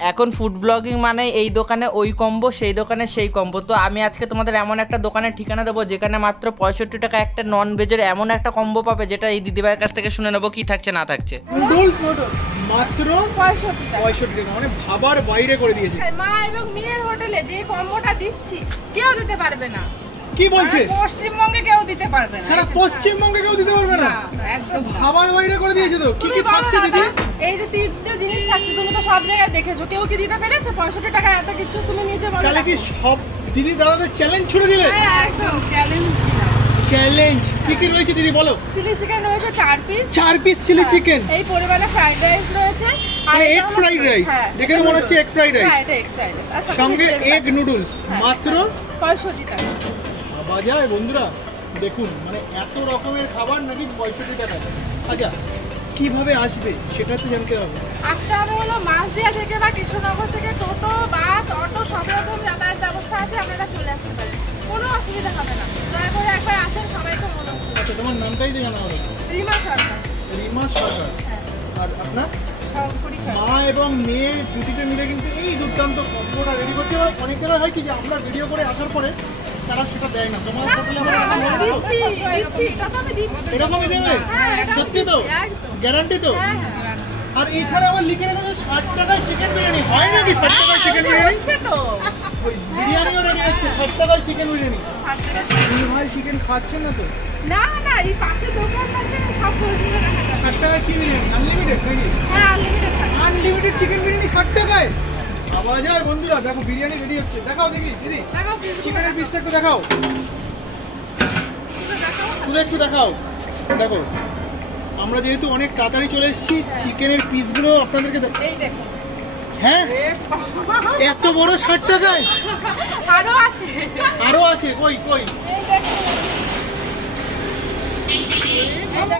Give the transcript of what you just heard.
এখন food blogging মানে এই দোকানে ওই কম্বো, সেই দোকানে সেই কম্বো। তো আমি আজকে তোমাদের এমন একটা দোকানের ঠিকানা দেবো যেখানে মাত্র 65 টাকা একটা নন ভেজের এমন একটা কম্বো পাবে, যেটা এই দিদিভাইয়ের কাছ থেকে শুনে নেবো কি থাকছে না থাকছে। মাত্র 65 টাকা, মানে ভাবার বাইরে করে দিয়েছে। মা এবং মেয়ের হোটেলে যে কম্বোটা দিচ্ছি কেউ দিতে পারবে না। কি বলছে? পশ্চিমবঙ্গে কেউ দিতে পারবে না, সারা পশ্চিমবঙ্গে কেউ দিতে পারবে না, একদম ভাবার বাইরে করে দিয়েছে। তো কি কি থাকছে দিদি? এই যে তিনটে জিনিস থাকছে, তুমি তো সব জায়গায় দেখেছো, কেউ কি দিতে পেরেছে 65 টাকা এত কিছু? তুমি নিজে বলো। তাহলে কি সব দিদি দাদাদের চ্যালেঞ্জ ছুড়ে দিলে? হ্যাঁ একদম চ্যালেঞ্জ। চ্যালেঞ্জ কি কি রয়েছে দিদি বলো? চিলি চিকেন রয়েছে 4 পিস। 4 piece chilli chicken. এই পরিমাণে ফ্রাইড রাইস রয়েছে, মানে এগ ফ্রাইড রাইস, দেখে মনে হচ্ছে এগ ফ্রাইড রাইস। হ্যাঁ এটা এগ ফ্রাইড রাইস, সঙ্গে এগ নুডলস, মাত্র 65 টাকা। বাজায় বন্ধুরা দেখুন, মানে এত রকমের খাবার নাকি 65 টাকা। আচ্ছা কিভাবে আসবে সেটা তো জানতে হবে। আসতে হবে হলো মাঝদিয়া থেকে বা কৃষ্ণনগর থেকে টোটো, বাস, অটো সব রকম যাতায়াত ব্যবস্থা আছে, আপনারা চলে আসতে পারেন, কোনো অসুবিধা হবে না। দয়া করে একবার আসেন, সবাইকে মনে করুন। আচ্ছা তোমার নামটাই তো জানা হলো। রিমা সরকার। রিমা সরকার। আর আপনার? মা এবং মেয়ে দুটিতে মিলে কিন্তু এই দুর্দান্ত কম্বোটা রেডি করছে। অনেক জায়গায় হয় কি যে আমরা ভিডিও করে আসার পরে তারা সেটা দেয় না। তোমার হোটেলে আমরা দিচ্ছি, এটা তো আমি দিচ্ছি। এরকমই দেবে? সত্যি তো? গ্যারান্টি তো? আর এইখানে আবার লিখে রেখেছে 60 টাকায় চিকেন বিরিয়ানি। হয় নাকি 60 টাকায় চিকেন বিরিয়ানি? ওই বিরিয়ানিও রেডি হচ্ছে 60 টাকায় চিকেন বিরিয়ানি। তুমি ভাই চিকেন খাচ্ছেন না তো? না না, এই পাশে দোকান আছে, সব বলছি না। 60 টাকায় কি বিরিয়ানি? আনলিমিটেড নাকি? হ্যাঁ আনলিমিটেড। আনলিমিটেড চিকেন বিরিয়ানি 60 টাকায়। আওয়াজ হয় বন্ধুরা, দেখো বিরিয়ানি রেডি হচ্ছে। দেখাও দেখি দিদি, চিকেনের পিসটা একটু দেখাও, তুলে একটু দেখাও। দেখো আমরা যেহেতু অনেক তাড়াতাড়ি চলে এসেছি, চিকেনের পিসগুলো আপনাদেরকে এই দেখো। হ্যাঁ এত বড় 60 টাকায়? আরো আছে, আরো আছে, কই কই? এই দেখো।